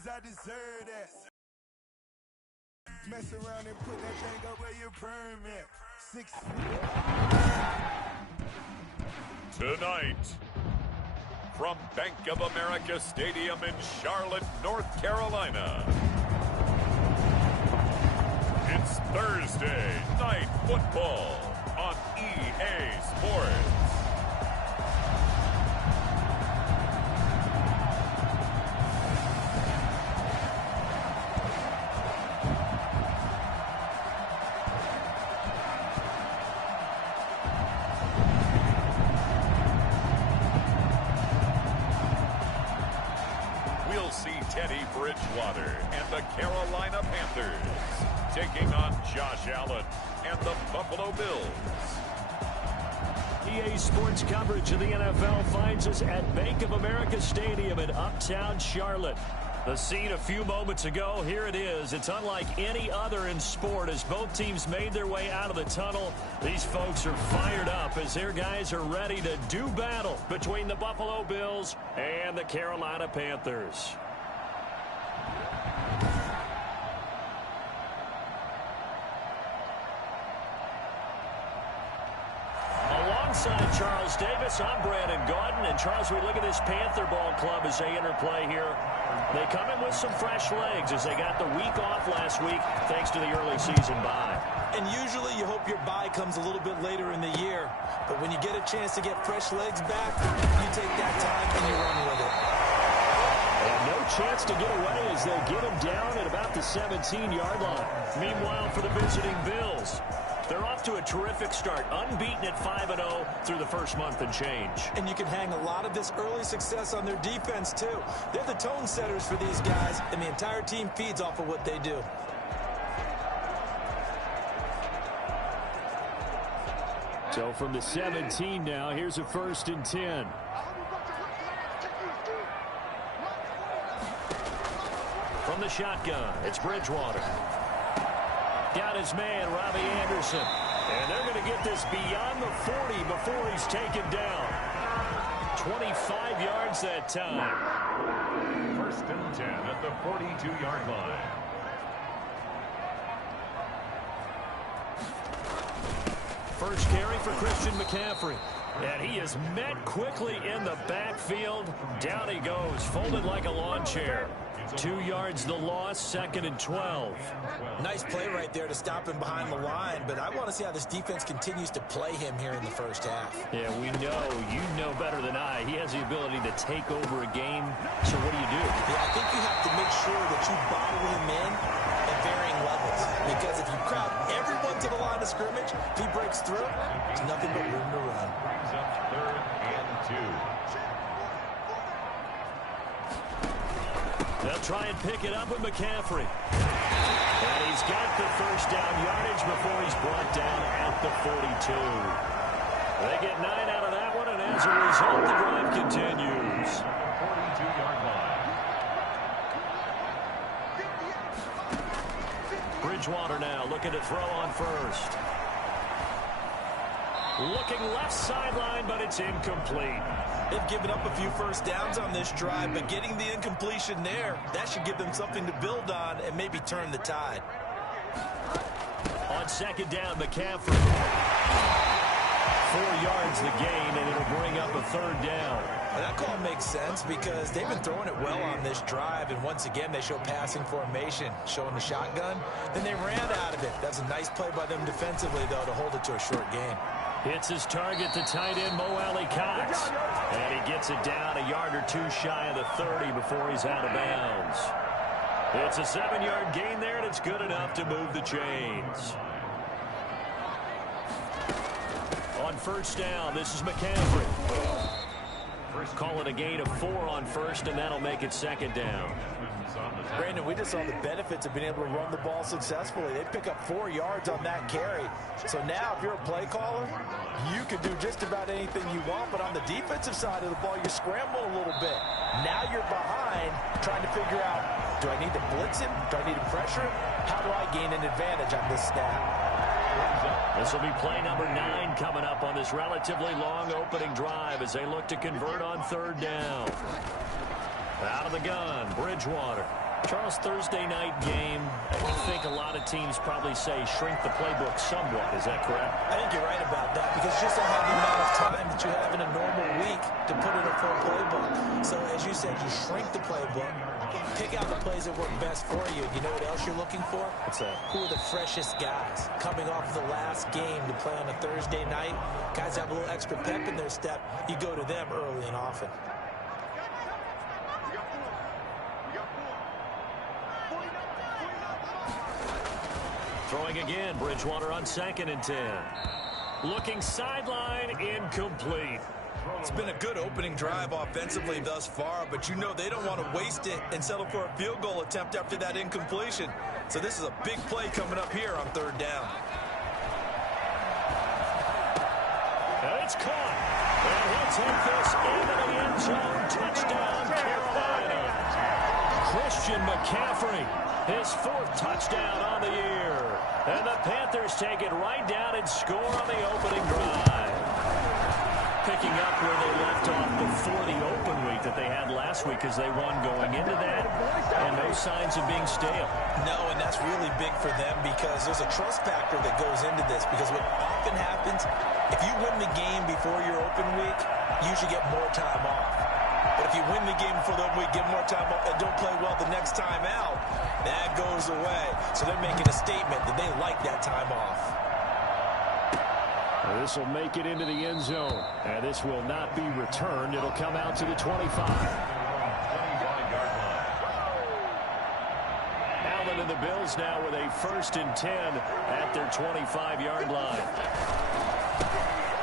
cause I deserve that. Mess around and put that thing up where your permit. 6. Tonight, from Bank of America Stadium in Charlotte, North Carolina, it's Thursday Night Football on EA Sports. Teddy Bridgewater and the Carolina Panthers taking on Josh Allen and the Buffalo Bills. EA Sports coverage of the NFL finds us at Bank of America Stadium in Uptown Charlotte. The scene a few moments ago, here it is. It's unlike any other in sport as both teams made their way out of the tunnel. These folks are fired up as their guys are ready to do battle between the Buffalo Bills and the Carolina Panthers. Alongside Charles Davis, I'm Brandon Gaudin. And Charles, we look at this Panther ball club as they interplay here. They come in with some fresh legs as they got the week off last week thanks to the early season bye. And usually you hope your bye comes a little bit later in the year. But when you get a chance to get fresh legs back, you take that time and you run with it. And no chance to get away as they get him down at about the 17-yard line. Meanwhile, for the visiting Bills, they're off to a terrific start, unbeaten at 5-0 through the first month and change. And you can hang a lot of this early success on their defense, too. They're the tone setters for these guys, and the entire team feeds off of what they do. So from the 17 now, here's a 1st and 10. From the shotgun, it's Bridgewater. Got his man, Robbie Anderson. And they're going to get this beyond the 40 before he's taken down. 25 yards that time. 1st and 10 at the 42-yard line. First carry for Christian McCaffrey. And he is met quickly in the backfield. Down he goes, folded like a lawn chair. 2 yards the loss, 2nd and 12. Nice play right there to stop him behind the line, but I want to see how this defense continues to play him here in the first half. Yeah, we know. You know better than I. He has the ability to take over a game. So what do you do? Yeah, I think you have to make sure that you bottle him in at varying levels. Because if you crowd everyone to the line of scrimmage, if he breaks through, there's nothing but room to run. 3rd and 2. They'll try and pick it up with McCaffrey. And he's got the first down yardage before he's brought down at the 42. They get 9 out of that one, and as a result, the drive continues. 42-yard line. Bridgewater now looking to throw on first. Looking left sideline, but it's incomplete. They've given up a few first downs on this drive, but getting the incompletion there, that should give them something to build on and maybe turn the tide. On 2nd down, McCaffrey. 4 yards the gain, and it'll bring up a 3rd down. Well, that call makes sense because they've been throwing it well on this drive, and once again, they show passing formation, showing the shotgun. Then they ran out of it. That's a nice play by them defensively, though, to hold it to a short gain. Hits his target, the tight end, Mo Alley Cox. And he gets it down a yard or two shy of the 30 before he's out of bounds. It's a 7-yard gain there, and it's good enough to move the chains. On 1st down, this is McCaffrey. Call it a gain of 4 on 1st, and that'll make it 2nd down. Brandon, we just saw the benefits of being able to run the ball successfully. They pick up 4 yards on that carry. So now, if you're a play caller, you can do just about anything you want. But on the defensive side of the ball, you're scrambling a little bit. Now you're behind, trying to figure out, do I need to blitz him? Do I need to pressure him? How do I gain an advantage on this snap? This will be play number 9 coming up on this relatively long opening drive as they look to convert on 3rd down. Out of the gun, Bridgewater. Charles, Thursday night game, I think a lot of teams probably say shrink the playbook somewhat. Is that correct? I think you're right about that because you just don't have the amount of time that you have in a normal week to put in a full playbook. So as you said, you shrink the playbook, pick out the plays that work best for you. You know what else you're looking for? What's that? Who are the freshest guys coming off the last game to play on a Thursday night? Guys have a little extra pep in their step. You go to them early and often. Throwing again, Bridgewater on 2nd and 10. Looking sideline, incomplete. It's been a good opening drive offensively thus far, but you know they don't want to waste it and settle for a field goal attempt after that incompletion. So this is a big play coming up here on 3rd down. And it's caught. And he'll take this into the end zone. Touchdown, Carolina. Christian McCaffrey, his 4th touchdown on the year. And the Panthers take it right down and score on the opening drive. Picking up where they left off before the open week that they had last week as they won going into that. And no signs of being stale. No, and that's really big for them because there's a trust factor that goes into this. Because what often happens, if you win the game before your open week, you usually get more time off. But if you win the game before the open week, get more time off, and don't play well the next time out, that goes away. So they're making a statement that they like that time off. This will make it into the end zone. And this will not be returned. It'll come out to the 25. Allen and the Bills now with a 1st and 10 at their 25-yard line.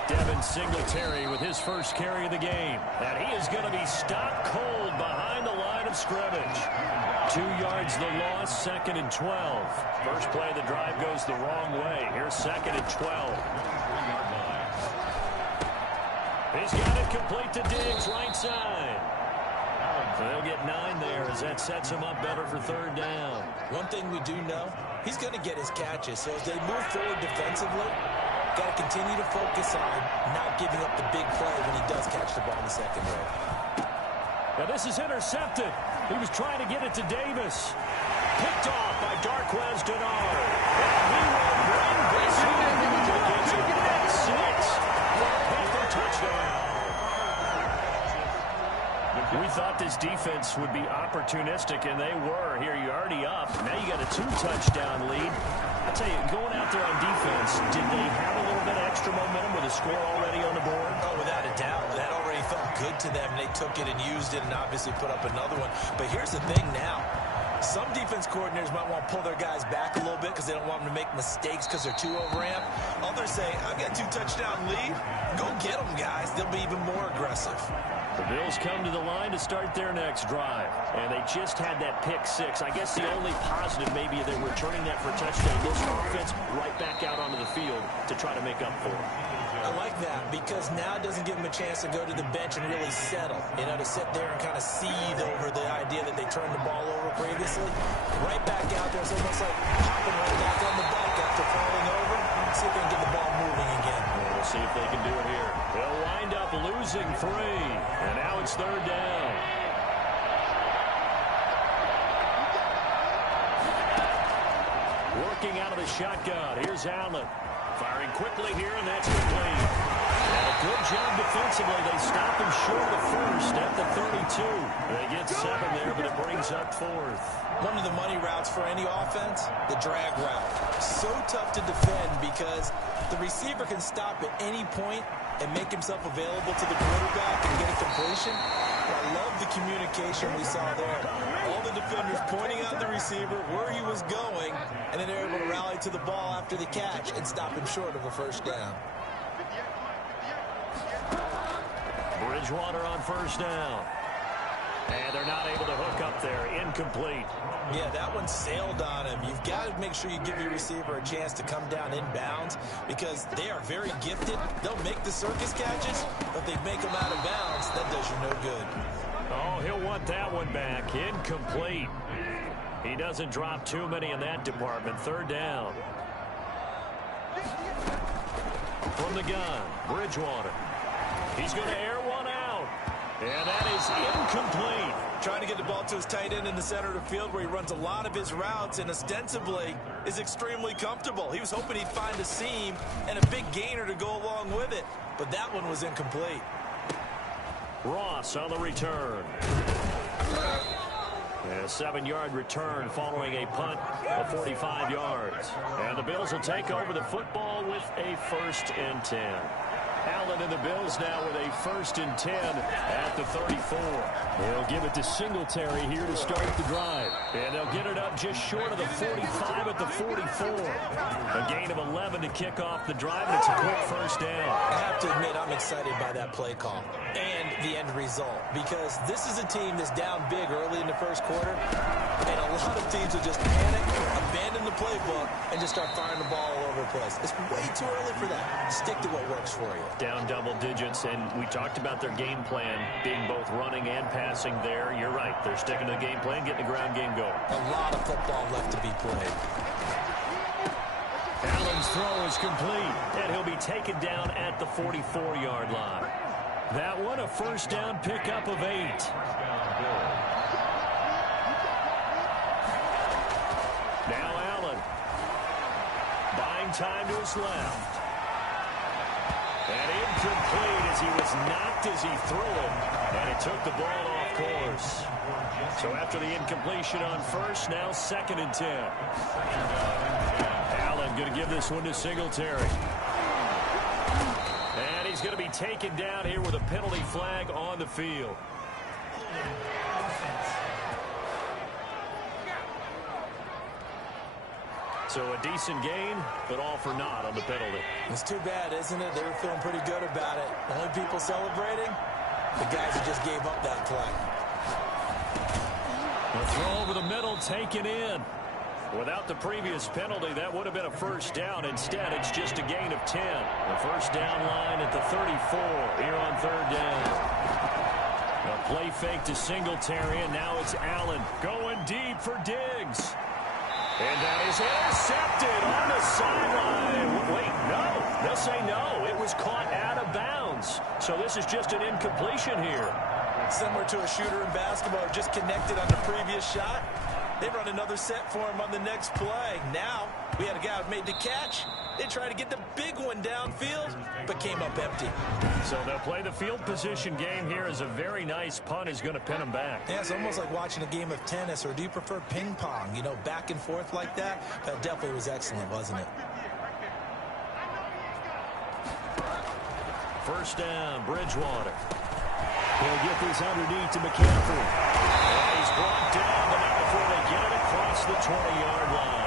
Devin Singletary with his first carry of the game. And he is going to be stopped cold behind the line of scrimmage. 2 yards the loss, 2nd and 12. First play of the drive goes the wrong way. Here's 2nd and 12. He's got it complete to Diggs, right side. So they'll get 9 there as that sets him up better for 3rd down. One thing we do know, he's going to get his catches. So as they move forward defensively, got to continue to focus on not giving up the big play when he does catch the ball in the secondary. Now this is intercepted. He was trying to get it to Davis. Picked off by Darquez Denard. And he will bring this home to get to back 6. Panther touchdown. We thought this defense would be opportunistic, and they were. Here, you're already up. Now you got a 2-touchdown lead. I tell you, going out there on defense, did they have a little bit of extra momentum with a score already on the board? Oh, without a doubt. That already felt good to them. They took it and used it and obviously put up another one. But here's the thing now. Some defense coordinators might want to pull their guys back a little bit because they don't want them to make mistakes because they're too overamped. Others say, I've got a 2-touchdown lead. Go get them, guys. They'll be even more aggressive. The Bills come to the line to start their next drive. And they just had that pick 6. I guess the only positive maybe they're returning that for a touchdown. This offense right back out onto the field to try to make up for it. I like that because now it doesn't give them a chance to go to the bench and really settle. You know, to sit there and kind of seethe over the idea that they turned the ball over previously. Right back out there. It's almost like hopping right back on the bike after falling over. See if they can get the ball moving again. Well, we'll see if they can do it here. They'll wind up losing 3. And now it's 3rd down. Working out of the shotgun. Here's Allen. Firing quickly here, and that's complete. And a good job defensively. They stop him short of 1st at the 32. They get 7 there, but it brings up 4th. One of the money routes for any offense, the drag route. So tough to defend because the receiver can stop at any point and make himself available to the quarterback and get a completion. I love the communication we saw there. All the defenders pointing out the receiver, where he was going, and then they're able to rally to the ball after the catch and stop him short of a 1st down. Bridgewater on 1st down. And they're not able to hook up there. Incomplete. Yeah, that one sailed on him. You've got to make sure you give your receiver a chance to come down inbounds because they are very gifted. They'll make the circus catches, but they make them out of bounds. That does you no good. Oh, he'll want that one back. Incomplete. He doesn't drop too many in that department. 3rd down. From the gun, Bridgewater. He's going to air one out. And that is incomplete. Trying to get the ball to his tight end in the center of the field where he runs a lot of his routes and ostensibly is extremely comfortable. He was hoping he'd find a seam and a big gainer to go along with it, but that one was incomplete. Ross on the return. And a 7-yard return following a punt of 45 yards. And the Bills will take over the football with a 1st and 10. Allen and the Bills now with a 1st and 10 at the 34. They'll give it to Singletary here to start the drive. And they'll get it up just short of the 45 at the 44. A gain of 11 to kick off the drive, and it's a quick 1st down. I have to admit, I'm excited by that play call and the end result, because this is a team that's down big early in the 1st quarter, and a lot of teams will just panic, abandon the playbook, and just start firing the ball all over the place. It's way too early for that. Stick to what works for you. Down double digits, and we talked about their game plan being both running and passing there. You're right. They're sticking to the game plan, getting the ground game going. A lot of football left to be played. Allen's throw is complete, and he'll be taken down at the 44-yard line. That one, a 1st down pickup of 8. Now Allen. Buying time to his left. And incomplete as he was knocked as he threw it, and it took the ball off course. So after the incompletion on 1st, now 2nd and 10. Allen going to give this one to Singletary. And he's going to be taken down here with a penalty flag on the field. So a decent gain, but all for naught on the penalty. It's too bad, isn't it? They were feeling pretty good about it. The only people celebrating, the guys who just gave up that play. The throw over the middle taken in. Without the previous penalty, that would have been a 1st down. Instead, it's just a gain of 10. The 1st down line at the 34 here on 3rd down. A play fake to Singletary, and now it's Allen going deep for Diggs. And that is intercepted on the sideline. Wait, no. They'll say no. It was caught out of bounds. So this is just an incompletion here. Similar to a shooter in basketball who just connected on the previous shot. They run another set for him on the next play. Now, we had a guy who made the catch. They tried to get the big one downfield, but came up empty. So they'll play the field position game here as a very nice punt is going to pin them back. Yeah, it's almost like watching a game of tennis, or do you prefer ping pong? You know, back and forth like that? That definitely was excellent, wasn't it? 1st down, Bridgewater. He'll get this underneath to McCaffrey. And he's brought down, but not before they get it across the 20-yard line.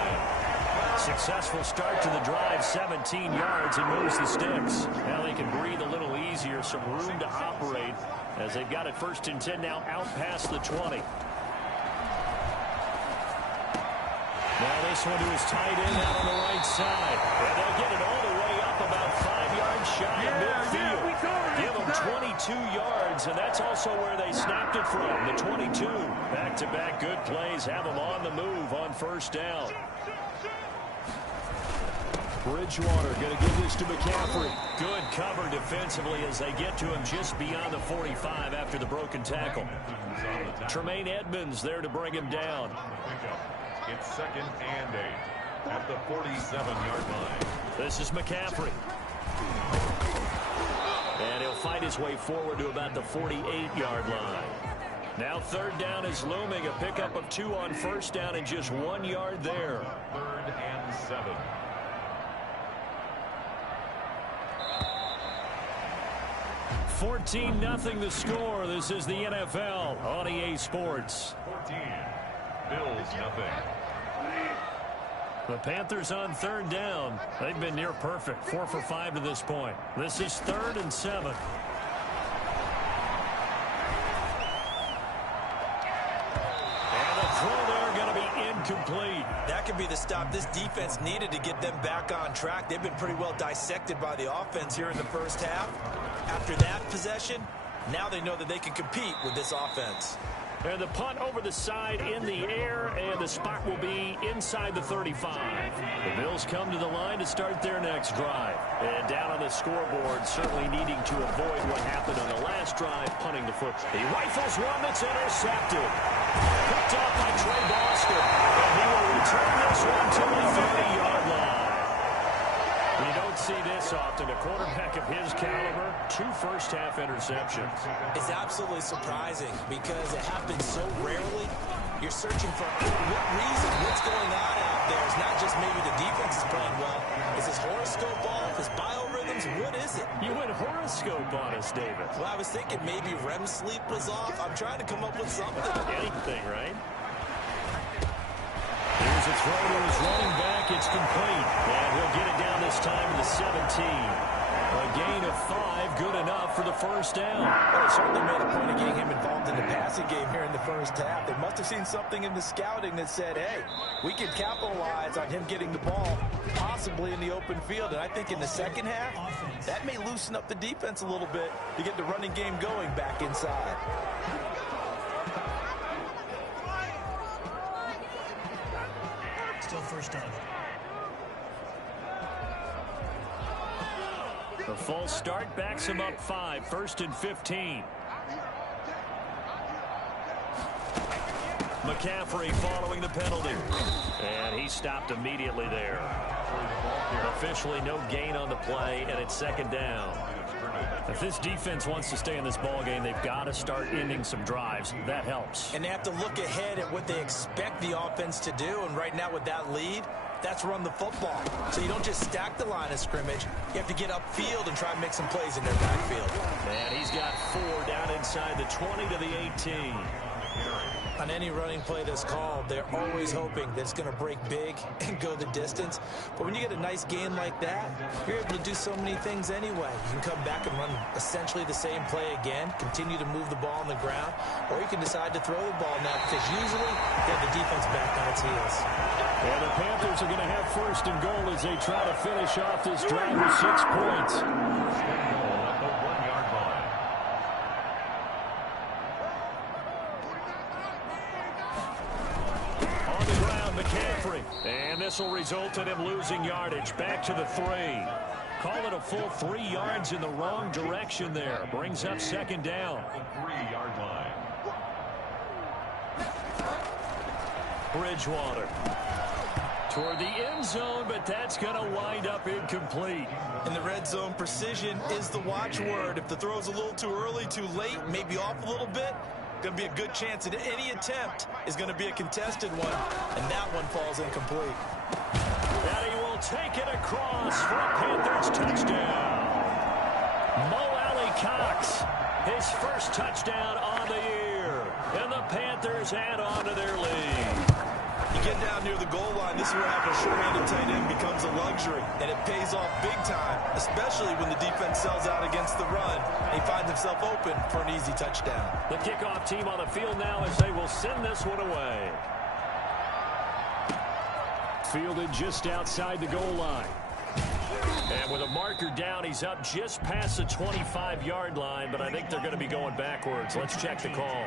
Successful start to the drive, 17 yards, and moves the sticks. Now they can breathe a little easier, some room to operate as they've got it 1st and 10 now out past the 20. Now this one to his tight end out on the right side. And they'll get it all the way up about 5 yards shy of midfield. Give them 22 yards, and that's also where they snapped it from, the 22. Back-to-back good plays have them on the move on 1st down. Bridgewater going to give this to McCaffrey. Good cover defensively as they get to him just beyond the 45 after the broken tackle. Tremaine Edmonds there to bring him down. It's 2nd and 8 at the 47-yard line. This is McCaffrey. And he'll fight his way forward to about the 48-yard line. Now 3rd down is looming. A pickup of 2 on 1st down and just 1 yard there. 3rd and 7. 14-0 the score. This is the NFL on EA Sports. 14. Bills nothing. The Panthers on 3rd down. They've been near perfect. 4 for 5 to this point. This is 3rd and 7. And the throw there going to be incomplete. That could be the stop this defense needed to get them back on track. They've been pretty well dissected by the offense here in the 1st half. After that possession, now they know that they can compete with this offense. And the punt over the side in the air, and the spot will be inside the 35. The Bills come to the line to start their next drive. And down on the scoreboard, certainly needing to avoid what happened on the last drive, punting the foot. He rifles one that's intercepted. Picked up by Trey Boston. And he will return this one to the 50-yard line. You don't see this often. A quarterback of his caliber, 2 first-half interceptions. It's absolutely surprising because it happens so rarely. You're searching for what reason, what's going on out there. It's not just maybe the defense is playing well. Is his horoscope off? His biorhythms? What is it? You went horoscope on us, David. Well, I was thinking maybe REM sleep was off. I'm trying to come up with something. Anything, right? Here's a throw to his running back. It's complete. And he'll get it down this time to the 17. A gain of 5, good enough for the first down. Well, they certainly made a point of getting him involved in the passing game here in the first half. They must have seen something in the scouting that said, hey, we can capitalize on him getting the ball, possibly in the open field. And I think in the second half, that may loosen up the defense a little bit to get the running game going back inside. Still first down. The false start backs him up 5, 1st and 15. McCaffrey following the penalty. And he stopped immediately there. Officially no gain on the play, and it's 2nd down. If this defense wants to stay in this ball game, they've got to start ending some drives. That helps. And they have to look ahead at what they expect the offense to do. And right now with that lead, that's run the football. So you don't just stack the line of scrimmage. You have to get upfield and try and make some plays in their backfield. And he's got 4 down inside the 20 to the 18. On any running play that's called, they're always hoping that it's going to break big and go the distance. But when you get a nice gain like that, you're able to do so many things anyway. You can come back and run essentially the same play again, continue to move the ball on the ground, or you can decide to throw the ball now because usually you have the defense back on its heels. And the Panthers are going to have 1st and goal as they try to finish off this drive with 6 points. McCaffrey, and this will result in him losing yardage back to the 3. Call it a full 3 yards in the wrong direction there. Brings up 2nd down. 3-yard line. Bridgewater toward the end zone, but that's going to wind up incomplete. In the red zone, precision is the watchword. If the throw's a little too early, too late, maybe off a little bit, going to be a good chance that any attempt is going to be a contested one, and that one falls incomplete. And he will take it across for a Panthers touchdown. Mo Alley-Cox, his first touchdown on the year, and the Panthers add on to their lead. You get down near the goal line, this is where having a short-handed tight end becomes a luxury, and it pays off big time, especially when the defense sells out against the run. He finds himself open for an easy touchdown. The kickoff team on the field now as they will send this one away. Fielded just outside the goal line. And with a marker down, he's up just past the 25-yard line, but I think they're going to be going backwards. Let's check the call.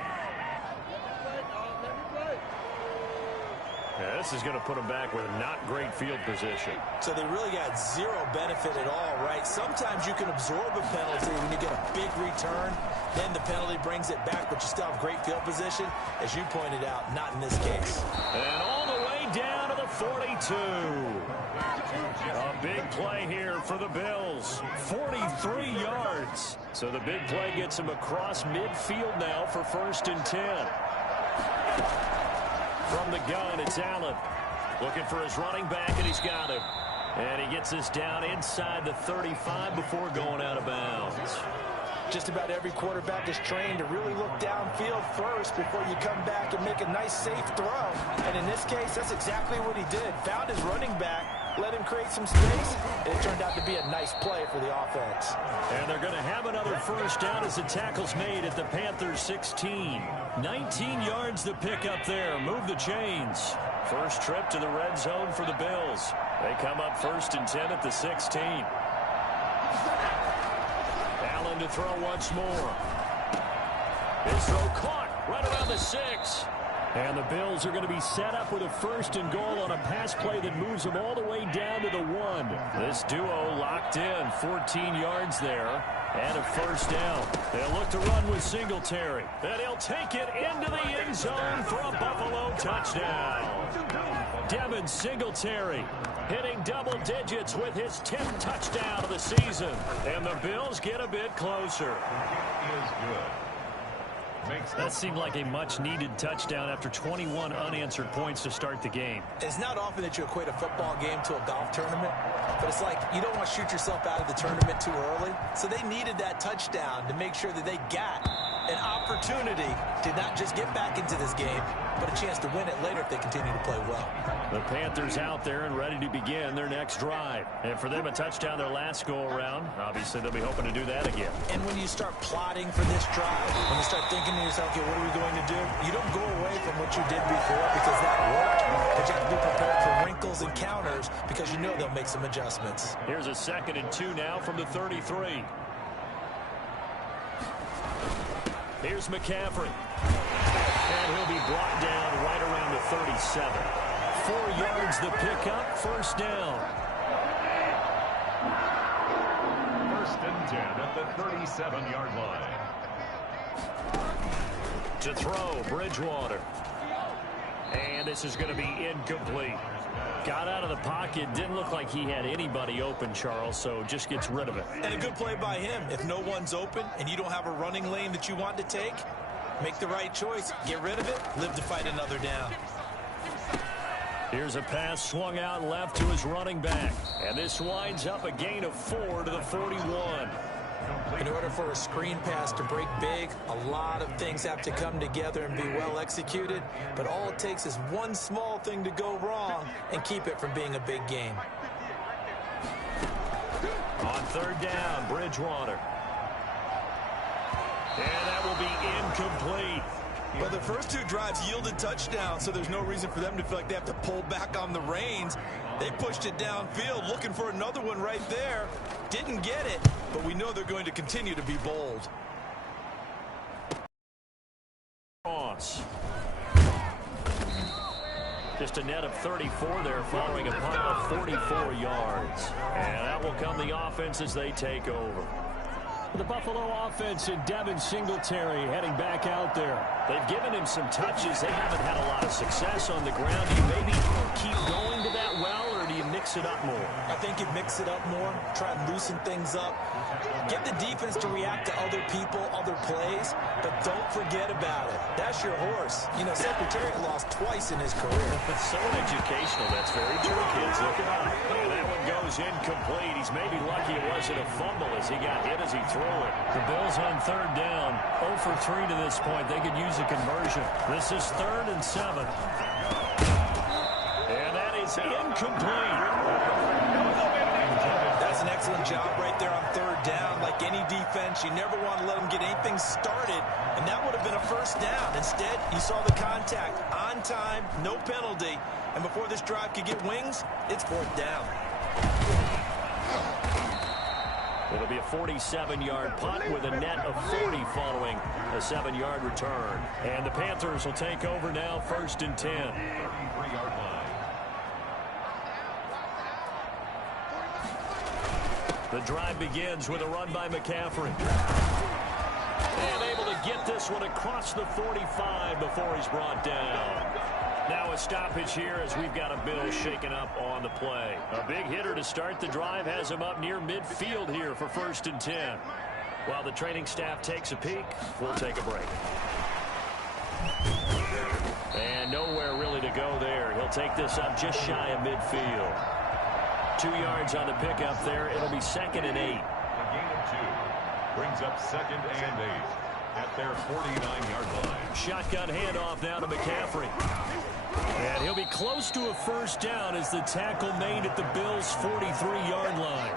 Yeah, this is going to put them back with not great field position. So they really got zero benefit at all, right? Sometimes you can absorb a penalty when you get a big return. Then the penalty brings it back, but you still have great field position. As you pointed out, not in this case. And all the way down to the 42. A big play here for the Bills. 43 yards. So the big play gets him across midfield now for 1st and 10. From the gun, it's Allen. Looking for his running back, and he's got him. And he gets this down inside the 35 before going out of bounds. Just about every quarterback is trained to really look downfield first before you come back and make a nice, safe throw. And in this case, that's exactly what he did. Found his running back, let him create some space, and it turned out to be a nice play for the offense. And they're going to have another first down as the tackle's made at the Panthers 16. 19 yards to pick up there. Move the chains. First trip to the red zone for the Bills. They come up 1st and 10 at the 16. Allen to throw once more. His throw caught. right around the 6. And the Bills are going to be set up with a 1st and goal on a pass play that moves them all the way down to the 1. This duo locked in, 14 yards there, and a 1st down. They'll look to run with Singletary. And he'll take it into the end zone for a Buffalo touchdown. Devin Singletary hitting double digits with his 10th touchdown of the season. And the Bills get a bit closer. That seemed like a much-needed touchdown after 21 unanswered points to start the game. It's not often that you equate a football game to a golf tournament, but it's like you don't want to shoot yourself out of the tournament too early. So they needed that touchdown to make sure that they got an opportunity to not just get back into this game, but a chance to win it later if they continue to play well. The Panthers out there and ready to begin their next drive. And for them, a touchdown their last go-around. Obviously, they'll be hoping to do that again. And when you start plotting for this drive, when you start thinking to yourself, okay, what are we going to do? You don't go away from what you did before because that worked. But you have to be prepared for wrinkles and counters because you know they'll make some adjustments. Here's a 2nd and 2 now from the 33. Here's McCaffrey. And he'll be brought down right around the 37. 4 yards the pickup, 1st down. 1st and 10 at the 37-yard line. To throw, Bridgewater. And this is going to be incomplete. Got out of the pocket. Didn't look like he had anybody open, Charles, so just gets rid of it. And a good play by him. If no one's open and you don't have a running lane that you want to take, make the right choice. Get rid of it. Live to fight another down. Here's a pass swung out left to his running back. And this winds up a gain of 4 to the 41. In order for a screen pass to break big, a lot of things have to come together and be well executed. But all it takes is one small thing to go wrong and keep it from being a big game. On 3rd down, Bridgewater. And that will be incomplete. Well, the first 2 drives yielded touchdowns, so there's no reason for them to feel like they have to pull back on the reins. They pushed it downfield, looking for another one right there. Didn't get it, but we know they're going to continue to be bold. Just a net of 34 there following a punt of 44 yards. And that will come the offense as they take over. The Buffalo offense and Devin Singletary heading back out there. They've given him some touches. They haven't had a lot of success on the ground. Do you maybe keep going to that well, or do you mix it up more? I think you mix it up more, try and loosen things up. Get the defense to react to other people, other plays, but don't forget about it. That's your horse. You know, Secretariat lost twice in his career. It's so educational. That's very true, kids. Look it up. And that one goes incomplete. He's maybe lucky it wasn't a fumble as he got hit as he threw it. The Bills on 3rd down. 0 for 3 to this point. They could use a conversion. This is 3rd and 7. And that is incomplete. That's an excellent job right there on 3rd down. Like any defense, you never want to let them get anything started, and that would have been a 1st down. Instead, you saw the contact on time, no penalty, and before this drive could get wings, it's 4th down. It'll be a 47-yard punt with a net of 40 following a 7-yard return. And the Panthers will take over now, 1st and 10. 33-yard line. The drive begins with a run by McCaffrey. And able to get this one across the 45 before he's brought down. Now a stoppage here as we've got a Bill shaken up on the play. A big hitter to start the drive has him up near midfield here for 1st and 10. While the training staff takes a peek, we'll take a break. And nowhere really to go there. He'll take this up just shy of midfield. 2 yards on the pickup there. It'll be 2nd and 8. A gain of 2 brings up 2nd and 8 at their 49-yard line. Shotgun handoff now to McCaffrey. And he'll be close to a 1st down as the tackle made at the Bills' 43-yard line.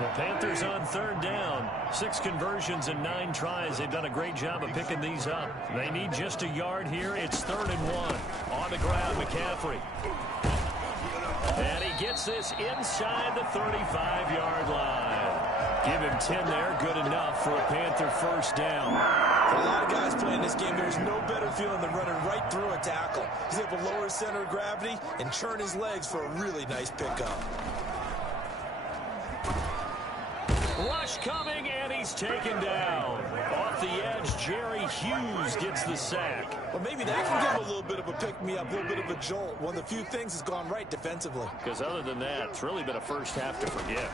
The Panthers on 3rd down. 6 conversions and 9 tries. They've done a great job of picking these up. They need just a yard here. It's 3rd and 1. On the ground, McCaffrey. And he gets this inside the 35-yard line. Give him 10 there. Good enough for a Panther 1st down. For a lot of guys playing this game, there's no better feeling than running right through a tackle. He's able to lower his center of gravity and churn his legs for a really nice pickup. Rush coming, and he's taken down. Off the edge, Jerry Hughes gets the sack. Well, maybe that can give him a little bit of a pick-me-up, a little bit of a jolt. One of the few things that's gone right defensively. Because other than that, it's really been a first half to forget.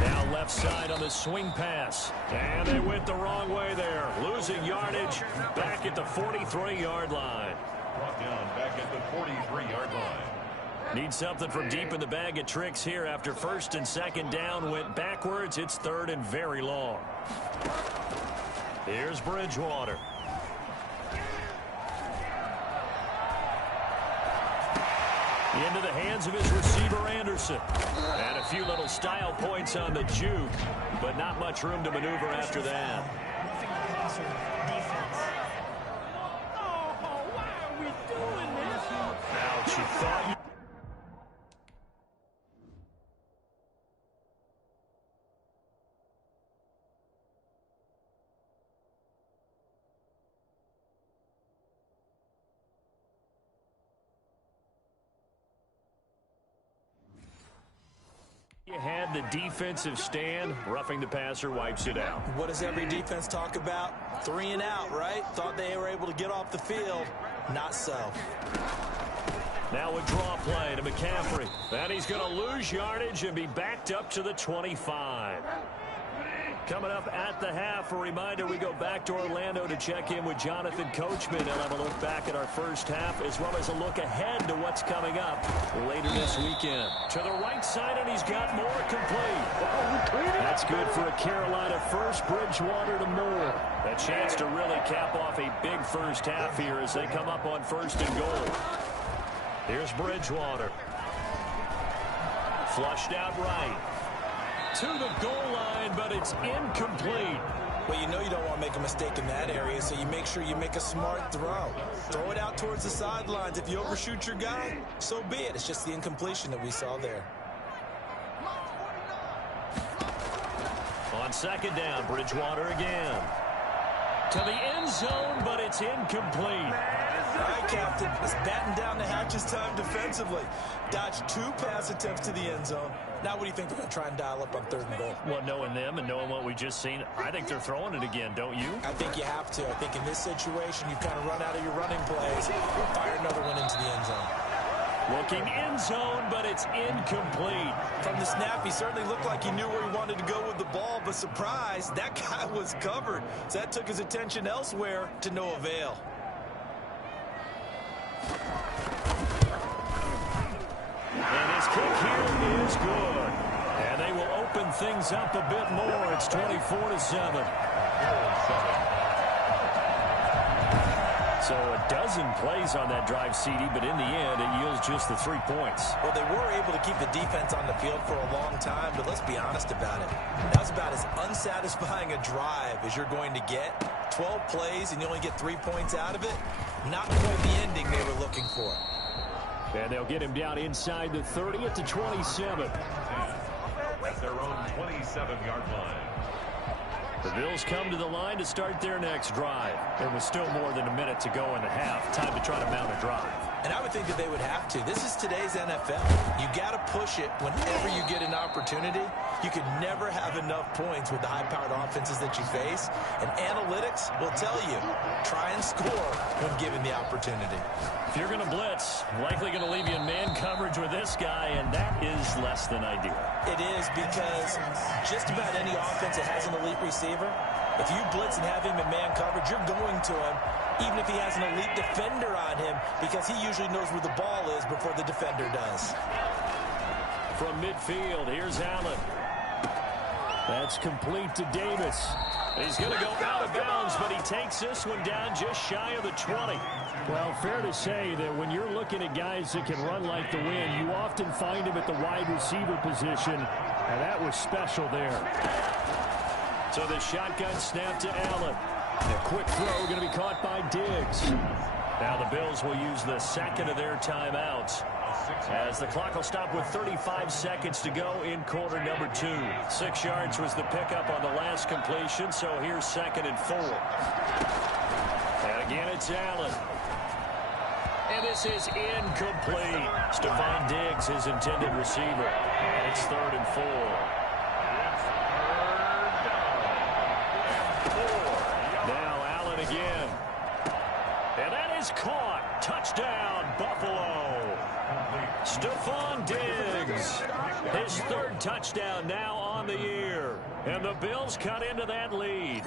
Now left side on the swing pass. And they went the wrong way there. Losing yardage back at the 43-yard line. Brought down back at the 43-yard line. Need something from deep in the bag of tricks here after first and second down went backwards. It's third and very long. Here's Bridgewater. Into the hands of his receiver, Anderson. And a few little style points on the juke, but not much room to maneuver after that. Oh, why are we doing this? Ouch, you thought... You had the defensive stand. Roughing the passer wipes it out. What does every defense talk about? 3 and out, right? Thought they were able to get off the field. Not so. Now a draw play to McCaffrey. And he's going to lose yardage and be backed up to the 25. Coming up at the half, a reminder, we go back to Orlando to check in with Jonathan Coachman and have a look back at our first half, as well as a look ahead to what's coming up later this weekend. To the right side, and he's got Moore complete. That's good for a Carolina first. Bridgewater to Moore. A chance to really cap off a big first half here as they come up on first and goal. Here's Bridgewater. Flushed out right. To the goal line, but it's incomplete. Well, you know you don't want to make a mistake in that area, so you make sure you make a smart throw. Throw it out towards the sidelines. If you overshoot your guy, so be it. It's just the incompletion that we saw there. On second down, Bridgewater again. To the end zone, but it's incomplete. All right, Captain, it's batten down the hatches time defensively. Dodged 2 pass attempts to the end zone. Now what do you think they're going to try and dial up on third and goal? Well, knowing them and knowing what we just seen, I think they're throwing it again, don't you? I think you have to. I think in this situation, you kind of run out of your running plays. Fire another one into the end zone. Looking end zone, but it's incomplete. From the snap, he certainly looked like he knew where he wanted to go with the ball, but surprise, that guy was covered. So that took his attention elsewhere to no avail. And his kick here is good. And they will open things up a bit more. It's 24-7. So a dozen plays on that drive, CD, but in the end, it yields just the 3 points. Well, they were able to keep the defense on the field for a long time, but let's be honest about it. That was about as unsatisfying a drive as you're going to get. 12 plays, and you only get 3 points out of it. Not quite the ending they were looking for. And they'll get him down inside the 30 at the 27. At their own 27-yard line. The Bills come to the line to start their next drive. There was still more than a minute to go in the half. Time to try to mount a drive. And I would think that they would have to. This is today's NFL. You got to push it whenever you get an opportunity. You can never have enough points with the high-powered offenses that you face. And analytics will tell you, try and score when given the opportunity. If you're going to blitz, likely going to leave you in man coverage with this guy, and that is less than ideal. It is, because just about any offense that has an elite receiver, if you blitz and have him in man coverage, you're going to him, even if he has an elite defender on him, because he usually knows where the ball is before the defender does. From midfield, here's Allen. That's complete to Davis. He's going to go out of bounds, but he takes this one down just shy of the 20. Well, fair to say that when you're looking at guys that can run like the wind, you often find him at the wide receiver position, and that was special there. So the shotgun snap to Allen. A quick throw going to be caught by Diggs. Now the Bills will use the second of their timeouts, as the clock will stop with 35 seconds to go in quarter number 2. 6 yards was the pickup on the last completion, so here's 2nd and 4. And again, it's Allen. And this is incomplete. Stephon Diggs, his intended receiver. And it's 3rd and 4. Now Allen again. And that is caught. Touchdown, Buffalo. Stephon Diggs, his 3rd touchdown now on the year. And the Bills cut into that lead.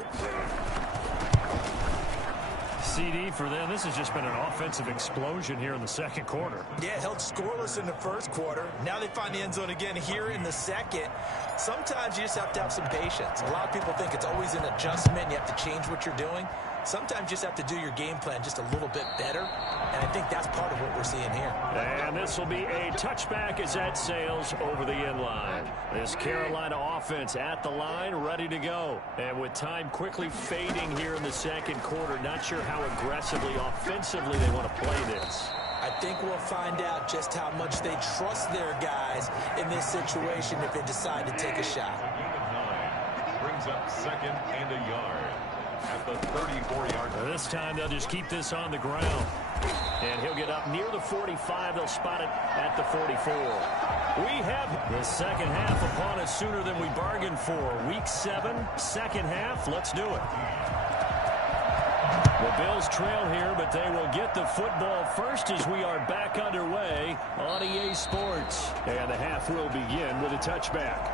CD for them. This has just been an offensive explosion here in the second quarter. Yeah, held scoreless in the first quarter. Now they find the end zone again here in the second. Sometimes you just have to have some patience. A lot of people think it's always an adjustment. You have to change what you're doing. Sometimes you just have to do your game plan just a little bit better, and I think that's part of what we're seeing here. And this will be a touchback as that sails over the end line. This Carolina offense at the line, ready to go. And with time quickly fading here in the second quarter, not sure how aggressively, offensively they want to play this. I think we'll find out just how much they trust their guys in this situation if they decide to take a shot. Brings up 2nd and a yard at the 34-yard line. This time they'll just keep this on the ground. And he'll get up near the 45. They'll spot it at the 44. We have the second half upon us sooner than we bargained for. Week 7, second half. Let's do it. The Bills trail here, but they will get the football first as we are back underway on EA Sports. And the half will begin with a touchback.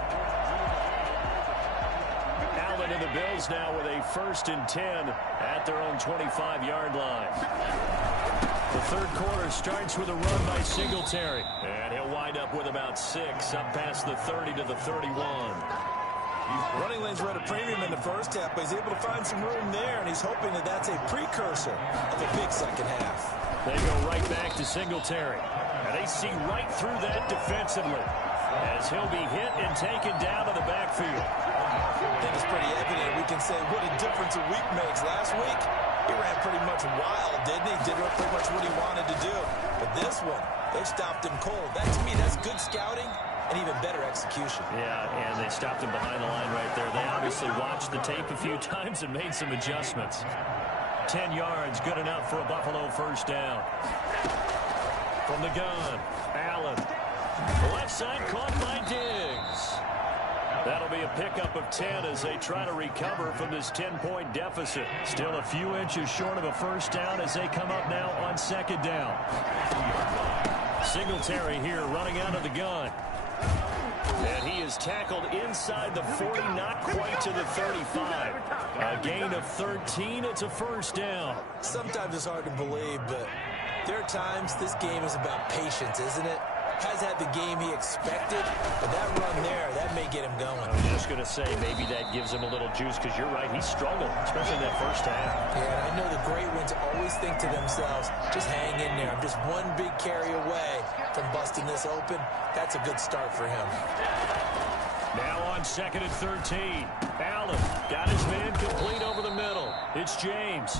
Allen and the Bills now with a 1st and 10 at their own 25-yard line. The third quarter starts with a run by Singletary. And he'll wind up with about 6 up past the 30 to the 31. Running lanes were at a premium in the first half, but he's able to find some room there, and he's hoping that that's a precursor of a big second half. They go right back to Singletary. And they see right through that defensively as he'll be hit and taken down to the backfield. I think it's pretty evident. We can say what a difference a week makes. Last week, he ran pretty much wild, didn't he? Did pretty much what he wanted to do. But this one, they stopped him cold. That, to me, that's good scouting and even better execution. Yeah, and they stopped him behind the line right there. They obviously watched the tape a few times and made some adjustments. 10 yards, good enough for a Buffalo 1st down. From the gun, Allen. The left side caught by Diggs. That'll be a pickup of 10 as they try to recover from this 10-point deficit. Still a few inches short of a 1st down as they come up now on 2nd down. Singletary here running out of the gun. And he is tackled inside the 40, not quite to the 35. A gain of 13. It's a 1st down. Sometimes it's hard to believe, but there are times this game is about patience, isn't it? Has had the game he expected, but that run there, that may get him going. I was just going to say, maybe that gives him a little juice, because you're right, he struggled, especially in that 1st half. Yeah, and I know the great ones always think to themselves, just hang in there. I'm just one big carry away from busting this open. That's a good start for him. Now on 2nd and 13. Allen got his man complete over the middle. It's James.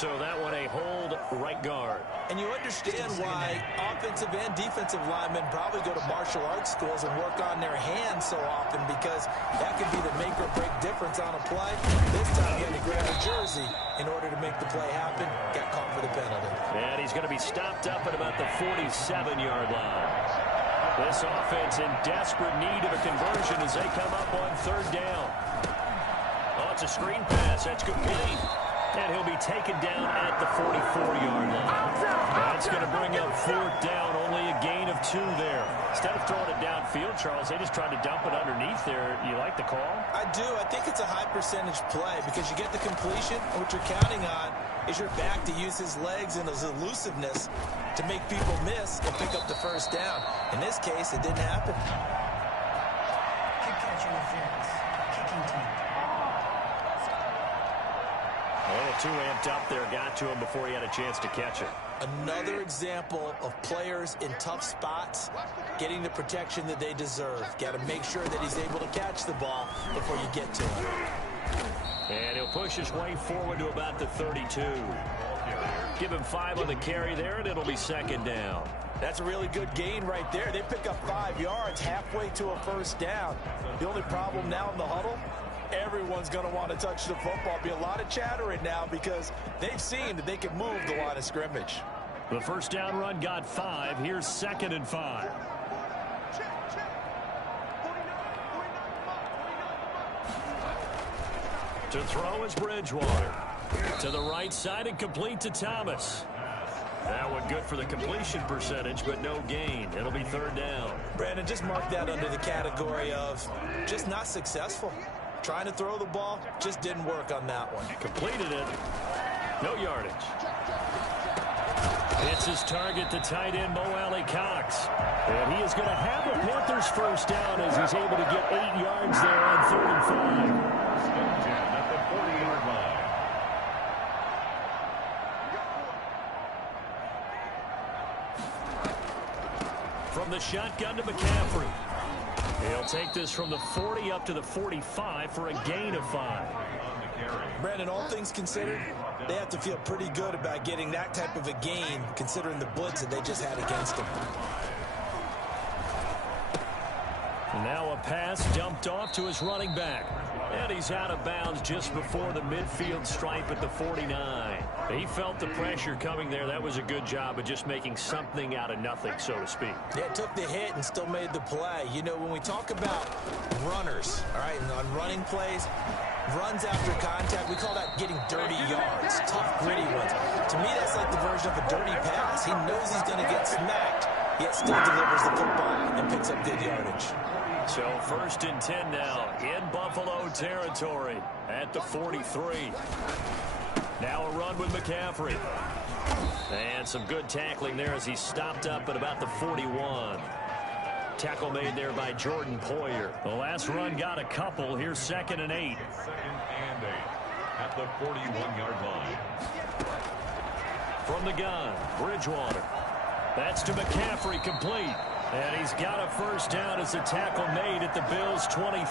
So that one a hold right guard. And you understand why offensive and defensive linemen probably go to martial arts schools and work on their hands so often, because that could be the make or break difference on a play. This time he had to grab a jersey in order to make the play happen. Got caught for the penalty. And he's going to be stopped up at about the 47-yard line. This offense in desperate need of a conversion as they come up on 3rd down. Oh, it's a screen pass. That's complete. And he'll be taken down at the 44-yard line. That's going to bring up 4th down, only a gain of 2 there. Instead of throwing it downfield, Charles, they just tried to dump it underneath there. You like the call? I do. I think it's a high percentage play because you get the completion, and what you're counting on is your back to use his legs and his elusiveness to make people miss and pick up the 1st down. In this case, it didn't happen. Kick catch interference. Kicking team. A little too amped up there, got to him before he had a chance to catch it. Another example of players in tough spots getting the protection that they deserve. Got to make sure that he's able to catch the ball before you get to him. And he'll push his way forward to about the 32. Give him 5 on the carry there, and it'll be second down. That's a really good gain right there. They pick up 5 yards halfway to a first down. The only problem now in the huddle, everyone's going to want to touch the football. Be a lot of chatter right now because they've seen that they can move the line of scrimmage. The first down run got 5. Here's 2nd and 5. To throw is Bridgewater. To the right side and complete to Thomas. That one good for the completion percentage, but no gain. It'll be 3rd down. Brandon, just mark that under the category of just not successful. Trying to throw the ball, just didn't work on that one. Completed it. No yardage. It's his target to tight end Mo Alley Cox. And he is going to have the Panthers first down as he's able to get 8 yards there on 3rd and 5. At the 40-yard line. From the shotgun to McCaffrey. He'll take this from the 40 up to the 45 for a gain of 5. Brandon, all things considered, they have to feel pretty good about getting that type of a gain considering the blitz that they just had against them. Now a pass dumped off to his running back. And he's out of bounds just before the midfield stripe at the 49. He felt the pressure coming there. That was a good job of just making something out of nothing, so to speak. Yeah, took the hit and still made the play. You know, when we talk about runners, all right, and on running plays, runs after contact, we call that getting dirty yards, tough, gritty ones. To me, that's like the version of a dirty pass. He knows he's going to get smacked, yet still delivers the football and picks up good yardage. So 1st and 10 now in Buffalo territory at the 43. Now a run with McCaffrey. And some good tackling there as he stopped up at about the 41. Tackle made there by Jordan Poyer. The last run got a couple. Here's 2nd and 8. 2nd and 8 at the 41-yard line. From the gun, Bridgewater. That's to McCaffrey, complete. And he's got a first down as the tackle made at the Bills' 23.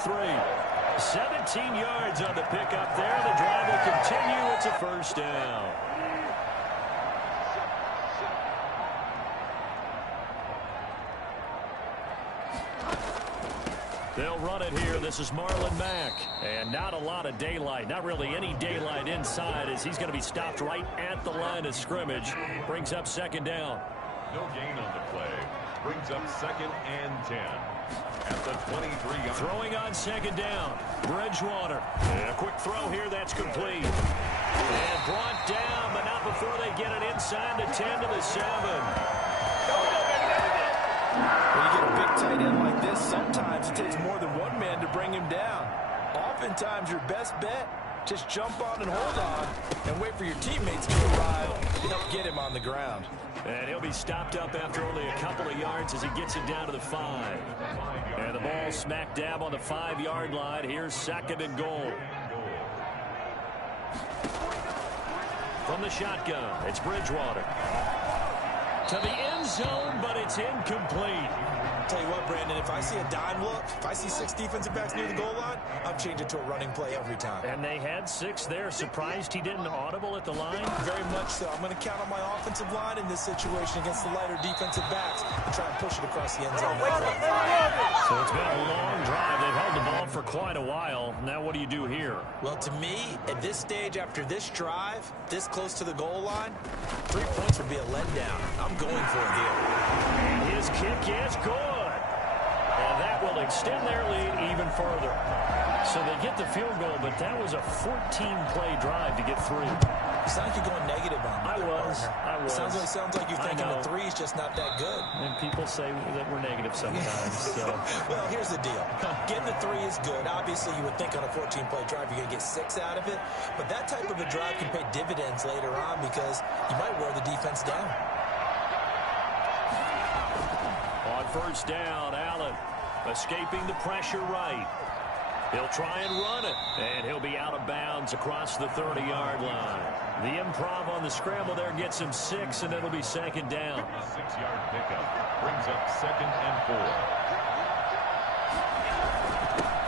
17 yards on the pickup there. The drive will continue. It's a first down. They'll run it here. This is Marlon Mack. And not a lot of daylight. Not really any daylight inside as he's going to be stopped right at the line of scrimmage. Brings up 2nd down. No gain on the play. Brings up 2nd and 10 at the 23-yard. Throwing on 2nd down. Bridgewater. And a quick throw here. That's complete. And brought down, but not before they get it inside the 10 to the 7. When you get a big tight end like this, sometimes it takes more than one man to bring him down. Oftentimes, your best bet, just jump on and hold on and wait for your teammates to arrive to help get him on the ground. And he'll be stopped up after only a couple of yards as he gets it down to the 5. And the ball smack dab on the 5-yard line. Here's 2nd and goal. From the shotgun, it's Bridgewater. To the end zone, but it's incomplete. Tell you what, Brandon, if I see a dime look, if I see 6 defensive backs near the goal line, I'm changing to a running play every time. And they had 6 there. Surprised he didn't audible at the line? Very much so. I'm going to count on my offensive line in this situation against the lighter defensive backs and try and push it across the end zone. So it's been a long drive. They've held the ball for quite a while. Now what do you do here? Well, to me, at this stage, after this drive, this close to the goal line, 3 points would be a letdown. I'm going for it here. And his kick is good. And that will extend their lead even further. So they get the field goal, but that was a 14-play drive to get 3. You sound like you're going negative on me. I was. Sounds like you're thinking the 3 is just not that good. And people say that we're negative sometimes. So. Well, here's the deal. Getting the 3 is good. Obviously, you would think on a 14-play drive you're going to get 6 out of it. But that type of a drive can pay dividends later on because you might wear the defense down. On first down, Allen escaping the pressure right. He'll try and run it, and he'll be out of bounds across the 30-yard line. The improv on the scramble there gets him 6, and it'll be second down. 6-yard pickup brings up 2nd and 4.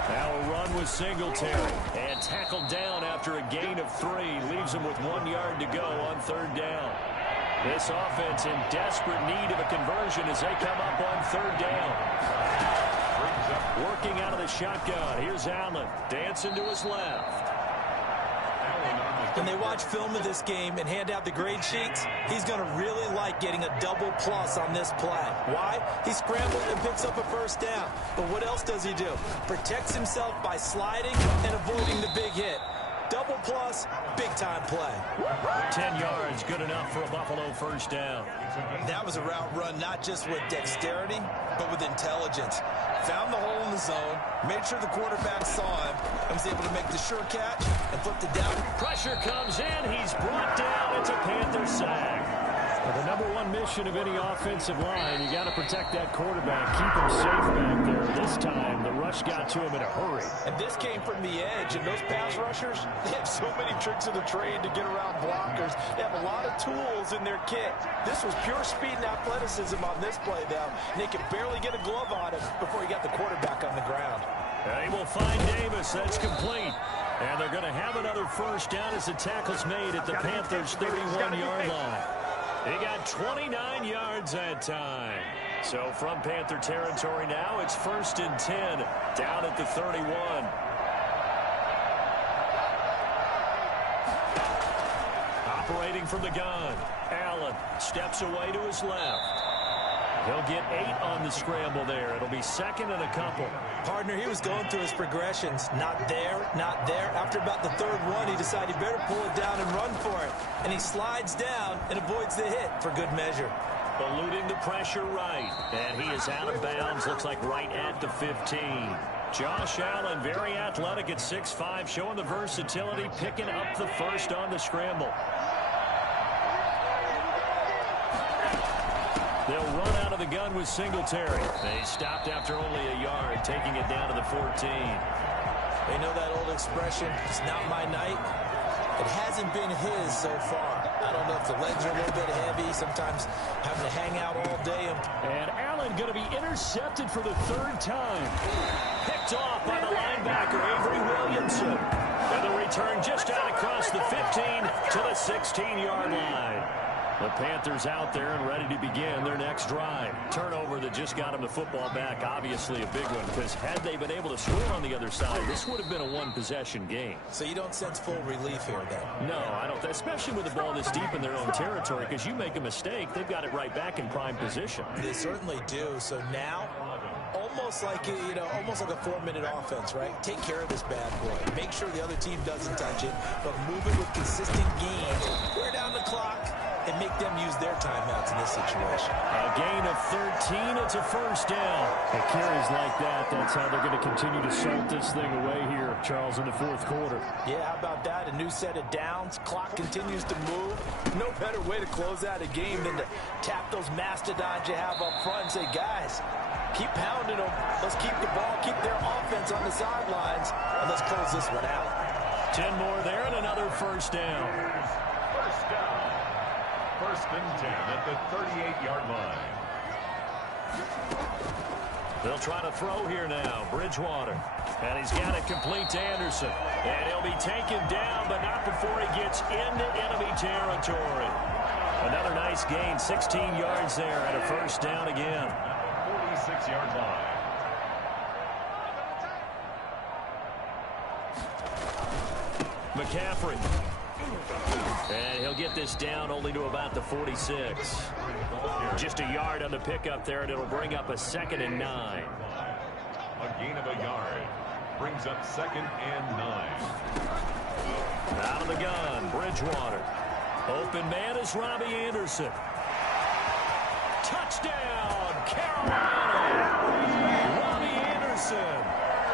Now a run with Singletary, and tackled down after a gain of 3. Leaves him with 1 yard to go on 3rd down. This offense in desperate need of a conversion as they come up on 3rd down. Working out of the shotgun. Here's Allen. Dancing to his left. When they watch film of this game and hand out the grade sheets, he's going to really like getting a double plus on this play. Why? He scrambles and picks up a 1st down. But what else does he do? Protects himself by sliding and avoiding the big hit. Double plus, big-time play. 10 yards, good enough for a Buffalo 1st down. That was a route run not just with dexterity, but with intelligence. Found the hole in the zone, made sure the quarterback saw him, and was able to make the sure catch and flipped it down. Pressure comes in. He's brought down. It's a Panther sack. Well, the number 1 mission of any offensive line, you got to protect that quarterback, keep him safe back there. This time, the rush got to him in a hurry. And this came from the edge, and those pass rushers, they have so many tricks of the trade to get around blockers. They have a lot of tools in their kit. This was pure speed and athleticism on this play, though, and they could barely get a glove on him before he got the quarterback on the ground. They will find Davis. That's complete. And they're going to have another 1st down as the tackle's made at the Panthers' 31-yard line. He got 29 yards that time. So from Panther territory now, it's 1st and 10 down at the 31. Operating from the gun. Allen steps away to his left. He'll get 8 on the scramble there. It'll be 2nd and a couple. Partner, he was going through his progressions. Not there, not there. After about the 3rd one, he decided he better pull it down and run for it. And he slides down and avoids the hit for good measure. Eluding the pressure right. And he is out of bounds. Looks like right at the 15. Josh Allen, very athletic at 6'5", showing the versatility, picking up the 1st on the scramble. They'll run out of the gun with Singletary. They stopped after only a yard, taking it down to the 14. They know that old expression, it's not my night. It hasn't been his so far. I don't know if the legs are a little bit heavy, sometimes having to hang out all day. And Allen going to be intercepted for the 3rd time. Picked off by the linebacker, Avery Williamson. And the return just out across the 15 to the 16-yard line. The Panthers out there and ready to begin their next drive. Turnover that just got them the football back, obviously a big one, because had they been able to score on the other side, this would have been a 1-possession game. So you don't sense full relief here, then? No, I don't, especially with the ball this deep in their own territory, because you make a mistake, they've got it right back in prime position. They certainly do. So now, almost like a 4-minute offense, right? Take care of this bad boy. Make sure the other team doesn't touch it, but move it with consistent gains. Wear down the clock and make them use their timeouts in this situation. A gain of 13. It's a 1st down. It carries like that. That's how they're going to continue to salt this thing away here, Charles, in the 4th quarter. Yeah, how about that? A new set of downs. Clock continues to move. No better way to close out a game than to tap those mastodons you have up front and say, guys, keep pounding them. Let's keep the ball, keep their offense on the sidelines, and let's close this one out. 10 more there and another 1st down. 1st down. 1st and 10 at the 38-yard line. They'll try to throw here now. Bridgewater. And he's got it complete to Anderson. And he'll be taken down, but not before he gets into enemy territory. Another nice gain, 16 yards there at a 1st down again. 46-yard line. McCaffrey. And he'll get this down only to about the 46. Just a yard on the pickup there, and it'll bring up a 2nd and 9. A gain of a yard brings up 2nd and 9. Out of the gun, Bridgewater. Open man is Robbie Anderson. Touchdown, Carolina! Robbie Anderson.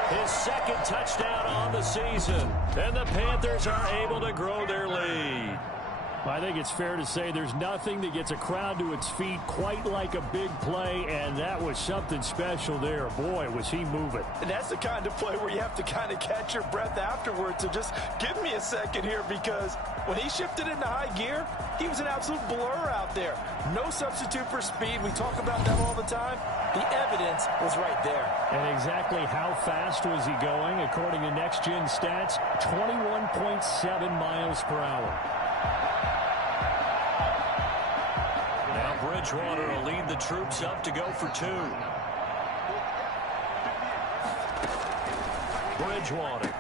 His 2nd touchdown on the season. And the Panthers are able to grow their lead. I think it's fair to say there's nothing that gets a crowd to its feet quite like a big play, and that was something special there. Boy, was he moving. And that's the kind of play where you have to kind of catch your breath afterwards. So just give me a second here, because when he shifted into high gear, he was an absolute blur out there. No substitute for speed. We talk about that all the time. The evidence was right there. And exactly how fast was he going? According to Next Gen Stats, 21.7 miles per hour. Now Bridgewater will lead the troops up to go for two. Bridgewater.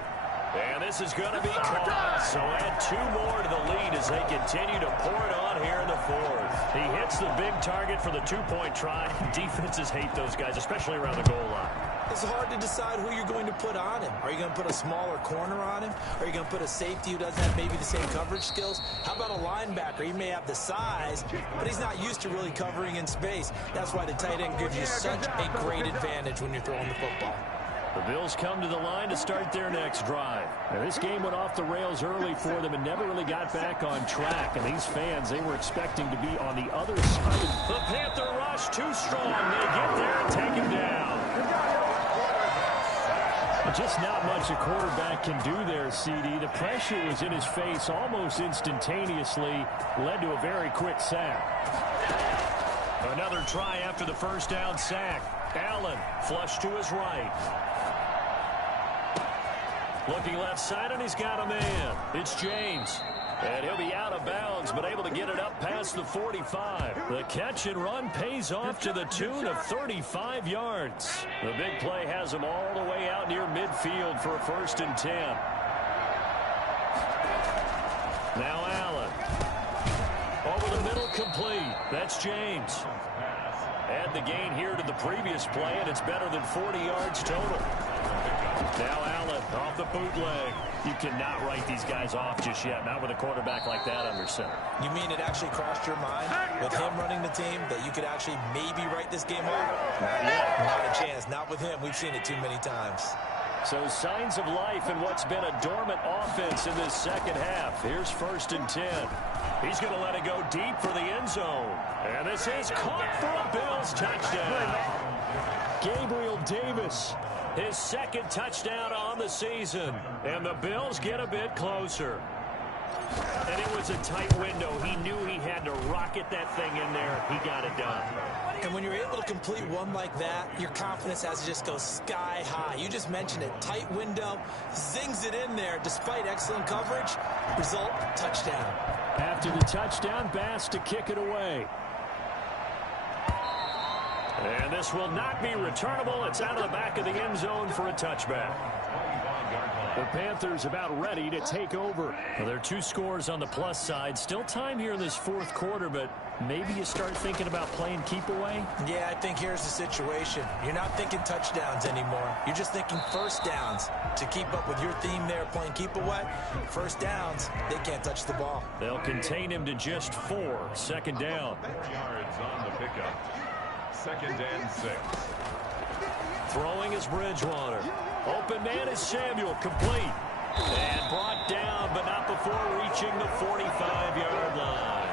And this is going to be caught. So add two more to the lead as they continue to pour it on here in the fourth. He hits the big target for the two-point try. Defenses hate those guys, especially around the goal line. It's hard to decide who you're going to put on him. Are you going to put a smaller corner on him? Are you going to put a safety who doesn't have maybe the same coverage skills? How about a linebacker? He may have the size, but he's not used to really covering in space. That's why the tight end gives you such a great advantage when you're throwing the football. The Bills come to the line to start their next drive. Now, this game went off the rails early for them and never really got back on track. And these fans, they were expecting to be on the other side. The Panther rush too strong. They get there and take him down. Just not much a quarterback can do there, CD. The pressure was in his face almost instantaneously. Led to a very quick sack. Another try after the first down sack. Allen flush to his right. Looking left side, and he's got a man. It's James. And he'll be out of bounds, but able to get it up past the 45. The catch and run pays off to the tune of 35 yards. The big play has him all the way out near midfield for a 1st and 10. Now Allen. Over the middle, complete. That's James. Add the gain here to the previous play, and it's better than 40 yards total. Now Allen off the bootleg. You cannot write these guys off just yet, not with a quarterback like that under center. You mean it actually crossed your mind with him running the team that you could actually maybe write this game off? Not yet. Not a chance. Not with him. We've seen it too many times. So signs of life in what's been a dormant offense in this second half. Here's 1st and 10. He's going to let it go deep for the end zone. And this is caught for a Bills touchdown. Gabriel Davis, his 2nd touchdown on the season. And the Bills get a bit closer. And it was a tight window. He knew he had to rocket that thing in there. He got it done. And when you're able to complete one like that, your confidence has to just go sky high. You just mentioned it. Tight window, zings it in there despite excellent coverage. Result, touchdown. After the touchdown, Bass to kick it away. And this will not be returnable. It's out of the back of the end zone for a touchback. The Panthers about ready to take over. Well, there are 2 scores on the plus side. Still time here in this 4th quarter, but maybe you start thinking about playing keep away? Yeah, I think here's the situation. You're not thinking touchdowns anymore. You're just thinking 1st downs. To keep up with your theme there, playing keep away, 1st downs, they can't touch the ball. They'll contain him to just 4. 2nd down. 4 yards on the pickup. 2nd and 6. Throwing is Bridgewater. Open man is Samuel, complete. And brought down, but not before reaching the 45-yard line.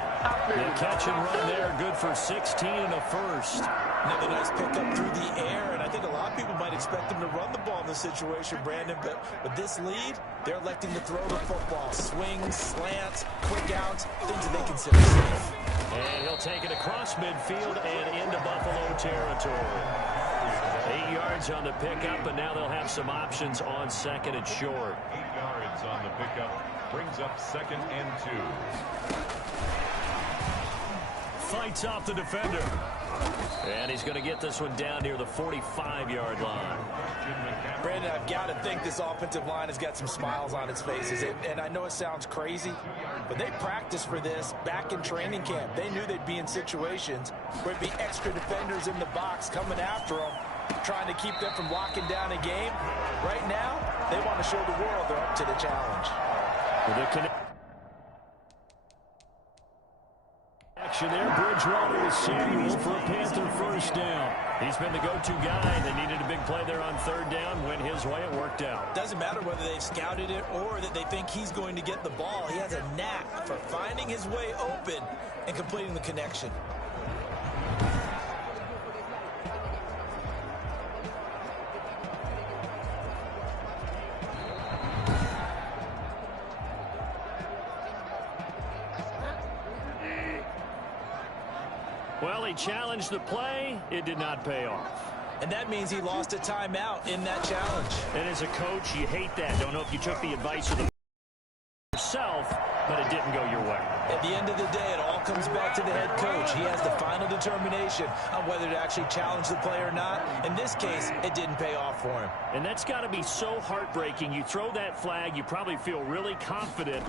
The catch and run there, good for 16 and a 1st. Another nice pickup through the air, and I think a lot of people might expect them to run the ball in this situation, Brandon, but with this lead, they're electing to throw the football. Swings, slants, quick outs, things that they consider safe. And he'll take it across midfield and into Buffalo territory. 8 yards on the pickup, and now they'll have some options on 2nd and short. 8 yards on the pickup brings up 2nd and 2. Fights off the defender. And he's going to get this one down near the 45-yard line. Brandon, I've got to think this offensive line has got some smiles on its faces. And I know it sounds crazy, but they practiced for this back in training camp. They knew they'd be in situations where it'd be extra defenders in the box coming after them, trying to keep them from locking down a game. Right now, they want to show the world they're up to the challenge. action there. Bridgewater with Samuel for a Panther first down. He's been the go-to guy. They needed a big play there on third down. Went his way. It worked out. Doesn't matter whether they've scouted it or that they think he's going to get the ball. He has a knack for finding his way open and completing the connection. Well, he challenged the play. It did not pay off. And that means he lost a timeout in that challenge. And as a coach, you hate that. Don't know if you took the advice of the yourself, but it didn't go your way. At the end of the day, it all comes back to the head coach. He has the final determination on whether to actually challenge the play or not. In this case, it didn't pay off for him. And that's got to be so heartbreaking. You throw that flag, you probably feel really confident,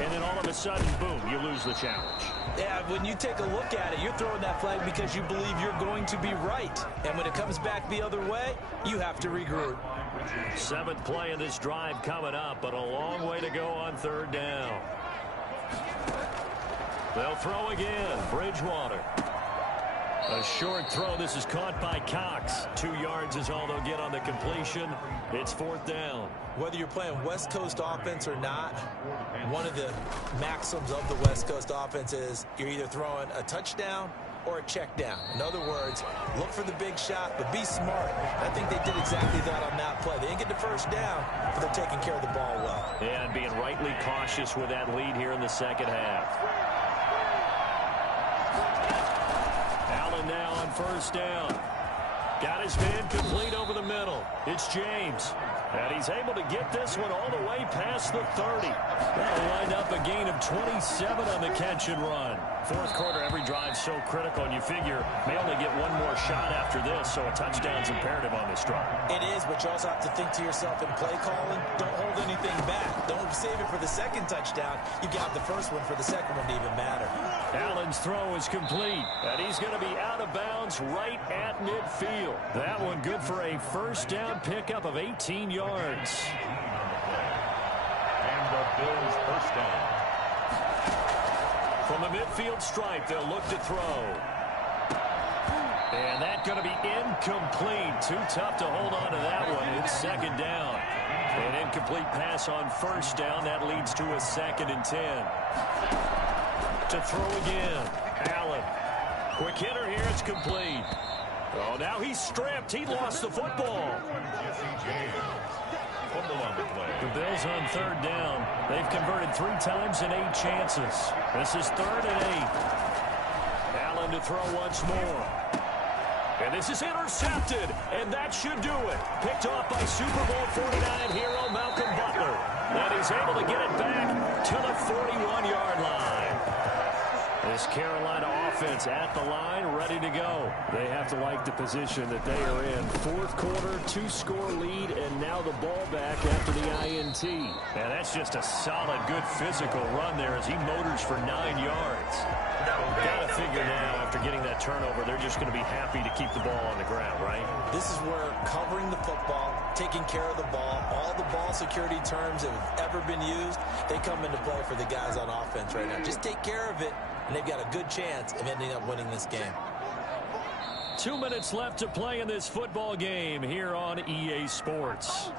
and then all of a sudden, boom, you lose the challenge. Yeah, when you take a look at it, you're throwing that flag because you believe you're going to be right. And when it comes back the other way, you have to regroup. Seventh play of this drive coming up, but a long way to go on third down. They'll throw again. Bridgewater. A short throw. This is caught by Cox. 2 yards is all they'll get on the completion. It's fourth down. Whether you're playing West Coast offense or not, one of the maxims of the West Coast offense is you're either throwing a touchdown or a check down. In other words, look for the big shot, but be smart. I think they did exactly that on that play. They didn't get the first down, but they're taking care of the ball well. And being rightly cautious with that lead here in the second half. Allen now on first down. Got his man complete over the middle. It's James. And he's able to get this one all the way past the 30. That'll wind up a gain of 27 on the catch and run. Fourth quarter, every drive so critical, and you figure may only get one more shot after this, so a touchdown's imperative on this drive. It is, but you also have to think to yourself in play calling, don't hold anything back. Don't save it for the second touchdown. You got the first one for the second one to even matter. Allen's throw is complete, and he's going to be out of bounds right at midfield. That one good for a first down pickup of 18 yards. And the Bills first down. From the midfield stripe, they'll look to throw. And that's going to be incomplete. Too tough to hold on to that one. It's second down. An incomplete pass on first down. That leads to a 2nd and 10. To throw again. Allen. Quick hitter here. It's complete. Oh, now he's stripped. He lost the football. The Bills on third down. They've converted 3 times in 8 chances. This is 3rd and 8. Allen to throw once more. And this is intercepted. And that should do it. Picked off by Super Bowl 49 hero Malcolm Butler. And he's able to get it back to the 41-yard line. This Carolina offense at the line, ready to go. They have to like the position that they are in. Fourth quarter, 2-score lead, and now the ball back after the INT. And that's just a solid, good physical run there as he motors for 9 yards. Got to figure now, after getting that turnover, they're just going to be happy to keep the ball on the ground, right? This is where covering the football, taking care of the ball, all the ball security terms that have ever been used, they come into play for the guys on offense right now. Just take care of it, and they've got a good chance of ending up winning this game. 2 minutes left to play in this football game here on EA Sports.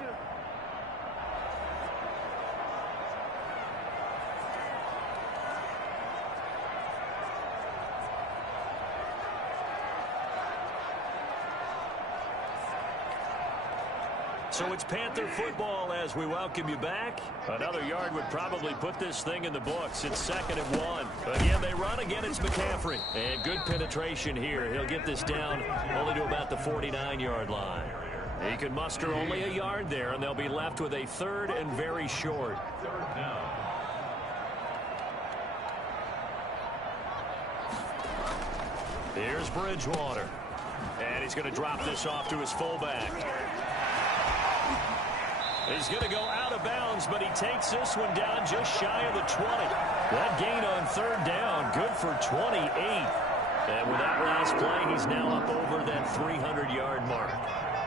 So it's Panther football as we welcome you back. Another yard would probably put this thing in the books. It's 2nd and 1. Again, they run. Again, it's McCaffrey. And good penetration here. He'll get this down only to about the 49-yard line. He can muster only a yard there, and they'll be left with a 3rd and very short. Here's Bridgewater. And he's going to drop this off to his fullback. He's going to go out of bounds, but he takes this one down just shy of the 20. That gain on third down, good for 28. And with that last play, he's now up over that 300-yard mark.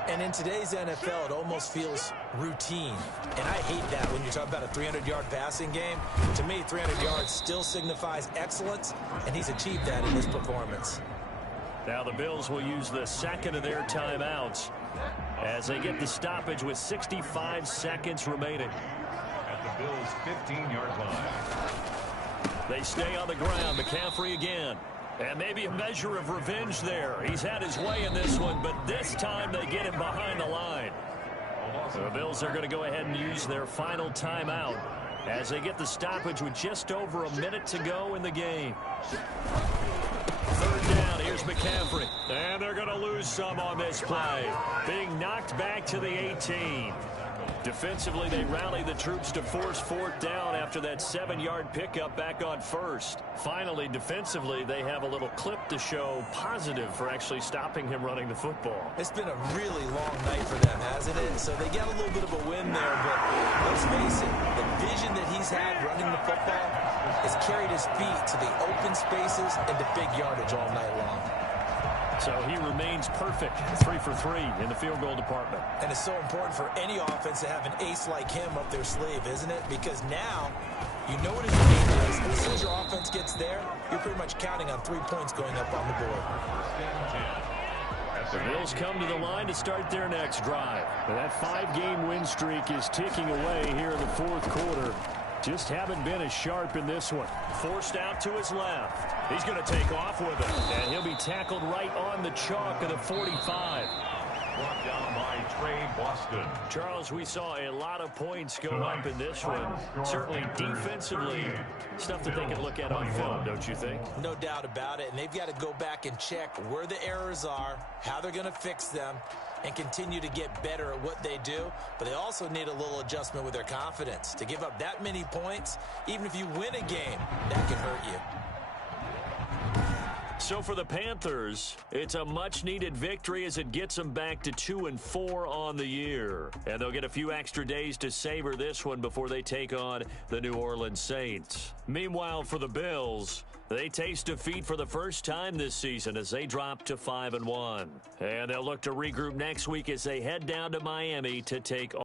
And in today's NFL, it almost feels routine. And I hate that when you're talking about a 300-yard passing game. To me, 300 yards still signifies excellence, and he's achieved that in this performance. Now the Bills will use the second of their timeouts as they get the stoppage with 65 seconds remaining. At the Bills' 15-yard line. They stay on the ground. McCaffrey again. And maybe a measure of revenge there. He's had his way in this one, but this time they get him behind the line. The Bills are going to go ahead and use their final timeout as they get the stoppage with just over a minute to go in the game. Third down, here's McCaffrey. And they're going to lose some on this play. Being knocked back to the 18. Defensively, they rally the troops to force fourth down after that 7-yard pickup back on first. Finally, defensively, they have a little clip to show positive for actually stopping him running the football. It's been a really long night for them, hasn't it? So they get a little bit of a win there, but let's face it, the vision that he's had running the football has carried his feet to the open spaces and to big yardage all night long. So he remains perfect, 3 for 3 in the field goal department. And it's so important for any offense to have an ace like him up their sleeve, isn't it? Because now you know what his range is. As soon as your offense gets there, you're pretty much counting on 3 points going up on the board. The Bills come to the line to start their next drive. That 5-game win streak is ticking away here in the fourth quarter. Just haven't been as sharp in this one. Forced out to his left. He's going to take off with it. And he'll be tackled right on the chalk of the 45. Brought down by Trey Boston. Charles, we saw a lot of points go up in this one. Certainly defensively, stuff that they can look at on film, don't you think? No doubt about it. And they've got to go back and check where the errors are, how they're going to fix them, and continue to get better at what they do. But they also need a little adjustment with their confidence. To give up that many points, even if you win a game, that can hurt you. So for the Panthers, it's a much-needed victory as it gets them back to 2-4 on the year. And they'll get a few extra days to savor this one before they take on the New Orleans Saints. Meanwhile, for the Bills, they taste defeat for the first time this season as they drop to 5-1. And they'll look to regroup next week as they head down to Miami to take on